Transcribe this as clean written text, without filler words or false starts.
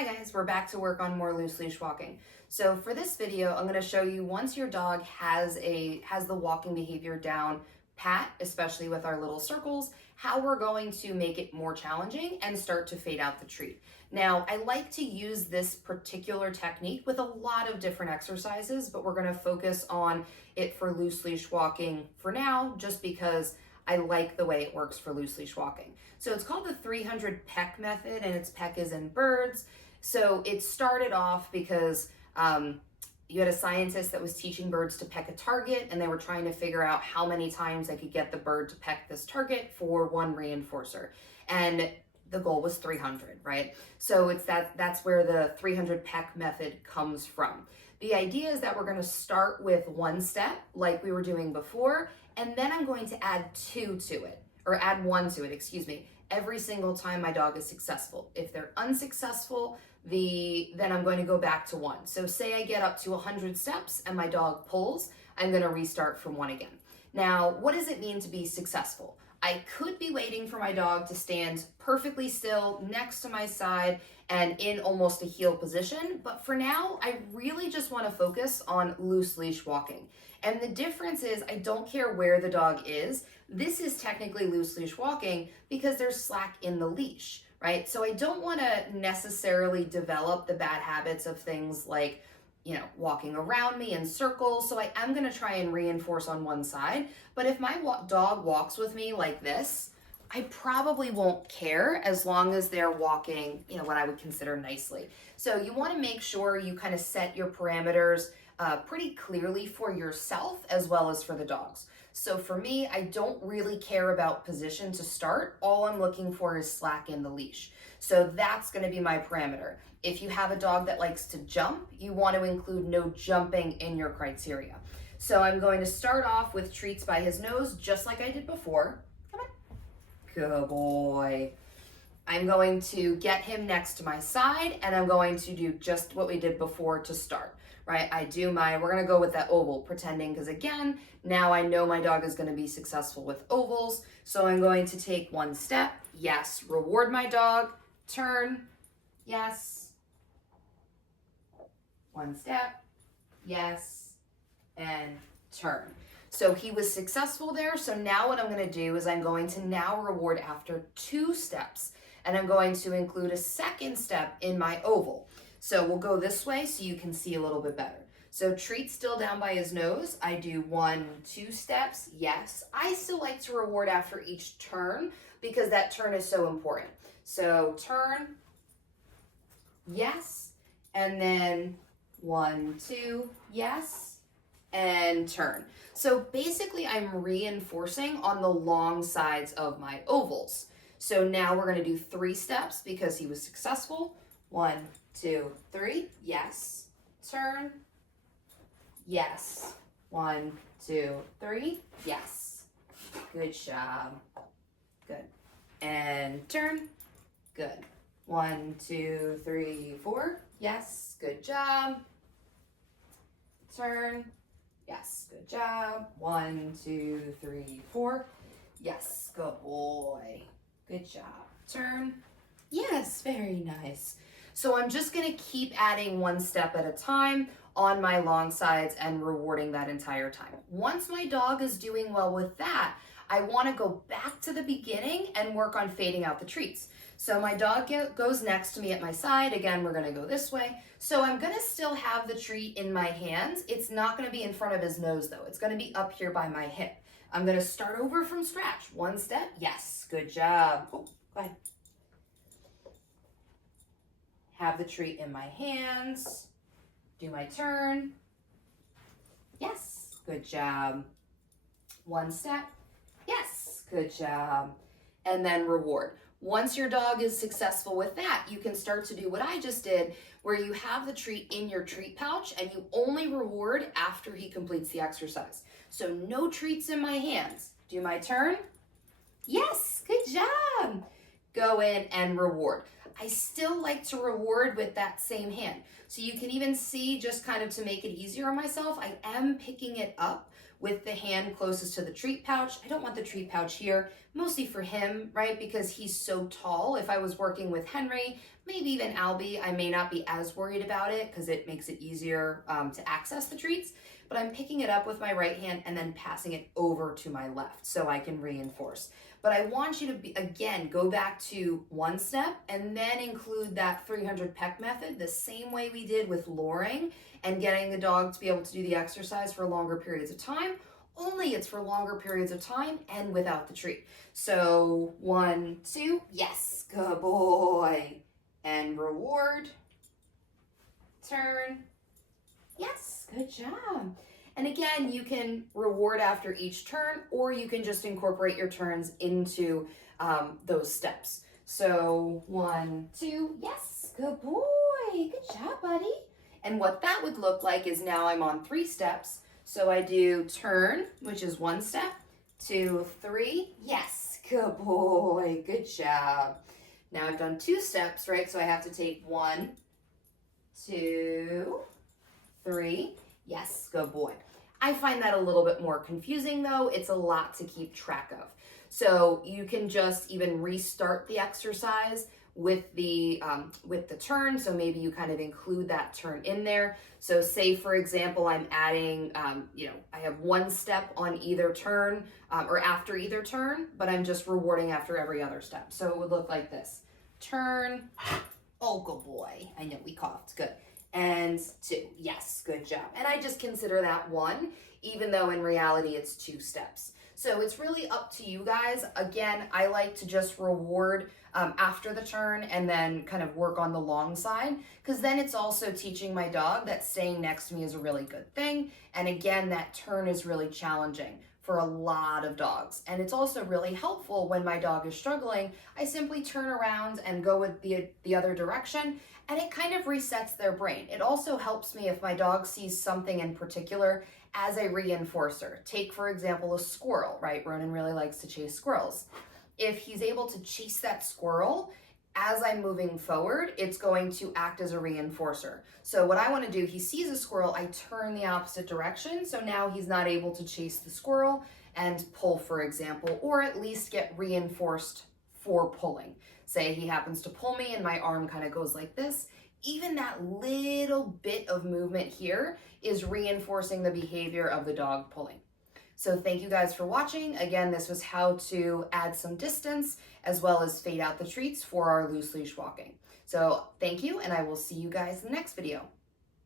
Hi guys, we're back to work on more loose leash walking. So for this video, I'm going to show you once your dog has the walking behavior down pat, especially with our little circles, how we're going to make it more challenging and start to fade out the treat. Now, I like to use this particular technique with a lot of different exercises, but we're going to focus on it for loose leash walking for now, just because I like the way it works for loose leash walking. So it's called the 300 peck method, and its peck is in birds. So it started off because you had a scientist that was teaching birds to peck a target, and they were trying to figure out how many times they could get the bird to peck this target for one reinforcer. And the goal was 300, right? So that's where the 300 peck method comes from. The idea is that we're going to start with one step like we were doing before, and then I'm going to add add one to it, excuse me, every single time my dog is successful. If they're unsuccessful, then I'm going to go back to one. So say I get up to 100 steps and my dog pulls, I'm going to restart from one again. Now, what does it mean to be successful? I could be waiting for my dog to stand perfectly still next to my side and in almost a heel position, but for now, I really just want to focus on loose leash walking. And the difference is I don't care where the dog is. This is technically loose leash walking because there's slack in the leash, right? So I don't want to necessarily develop the bad habits of things like, walking around me in circles. So I am going to try and reinforce on one side. But if my dog walks with me like this, I probably won't care as long as they're walking, what I would consider nicely. So you want to make sure you kind of set your parameters pretty clearly for yourself as well as for the dogs. So for me, I don't really care about position to start. All I'm looking for is slack in the leash. So that's going to be my parameter. If you have a dog that likes to jump, you want to include no jumping in your criteria. So I'm going to start off with treats by his nose, just like I did before. Come on. Good boy. I'm going to get him next to my side, and I'm going to do just what we did before to start, right? We're going to go with that oval, pretending, because again, now I know my dog is going to be successful with ovals. So I'm going to take one step. Yes. Reward my dog. Turn. Yes. One step, yes, and turn. So he was successful there. So now what I'm going to do is I'm going to now reward after 2 steps, and I'm going to include a second step in my oval. So we'll go this way so you can see a little bit better. So treat still down by his nose. I do 1, 2 steps, yes. I still like to reward after each turn because that turn is so important. So turn, yes, and then 1, 2, yes, and turn. So basically I'm reinforcing on the long sides of my ovals. So now we're going to do 3 steps because he was successful. 1, 2, 3, yes, turn, yes, 1, 2, 3, yes, good job, good, and turn, good, 1, 2, 3, 4, yes, good job. Turn. Yes, good job. 1, 2, 3, 4. Yes, good boy. Good job. Turn. Yes, very nice. So I'm just going to keep adding 1 step at a time on my long sides and rewarding that entire time. Once my dog is doing well with that, I want to go back to the beginning and work on fading out the treats. So my dog goes next to me at my side. Again, we're going to go this way. So I'm going to still have the treat in my hands. It's not going to be in front of his nose, though. It's going to be up here by my hip. I'm going to start over from scratch. 1 step. Yes. Good job. Oh, go ahead. Have the treat in my hands. Do my turn. Yes. Good job. 1 step. Yes. Good job. And then reward. Once your dog is successful with that, you can start to do what I just did, where you have the treat in your treat pouch and you only reward after he completes the exercise. So no treats in my hands. Do my turn. Yes, good job. Go in and reward. I still like to reward with that same hand. So you can even see, just kind of to make it easier on myself, I am picking it up with the hand closest to the treat pouch. I don't want the treat pouch here, mostly for him, right? Because he's so tall. If I was working with Henry, maybe even Albie, I may not be as worried about it because it makes it easier to access the treats, but I'm picking it up with my right hand and then passing it over to my left so I can reinforce. But I want you to, again, go back to one step and then include that 300 peck method the same way we did with luring and getting the dog to be able to do the exercise for longer periods of time. Only it's for longer periods of time and without the treat. So 1, 2, yes, good boy. And reward, turn, yes, good job. And again, you can reward after each turn, or you can just incorporate your turns into those steps. So 1, 2, yes, good boy, good job, buddy. And what that would look like is now I'm on 3 steps. So I do turn, which is 1 step, 2, 3, yes, good boy, good job. Now I've done 2 steps, right? So I have to take 1, 2, 3. Yes, good boy. I find that a little bit more confusing though. It's a lot to keep track of. So you can just even restart the exercise with the turn. So maybe you kind of include that turn in there. So say for example, I'm adding, I have 1 step on either turn or after either turn, but I'm just rewarding after every other step. So it would look like this: turn, oh good boy, I know we coughed, good, and 2, yes, good job. And I just consider that 1, even though in reality it's 2 steps. So it's really up to you guys. Again, I like to just reward after the turn and then kind of work on the long side, because then it's also teaching my dog that staying next to me is a really good thing. And again, that turn is really challenging for a lot of dogs. And it's also really helpful when my dog is struggling. I simply turn around and go with the other direction, and it kind of resets their brain. It also helps me if my dog sees something in particular as a reinforcer. Take, for example, a squirrel, right? Ronan really likes to chase squirrels. If he's able to chase that squirrel, as I'm moving forward, it's going to act as a reinforcer. So what I want to do, he sees a squirrel, I turn the opposite direction. So now he's not able to chase the squirrel and pull, for example, or at least get reinforced for pulling. Say he happens to pull me and my arm kind of goes like this. Even that little bit of movement here is reinforcing the behavior of the dog pulling. So thank you guys for watching. Again, this was how to add some distance as well as fade out the treats for our loose leash walking. So thank you, and I will see you guys in the next video.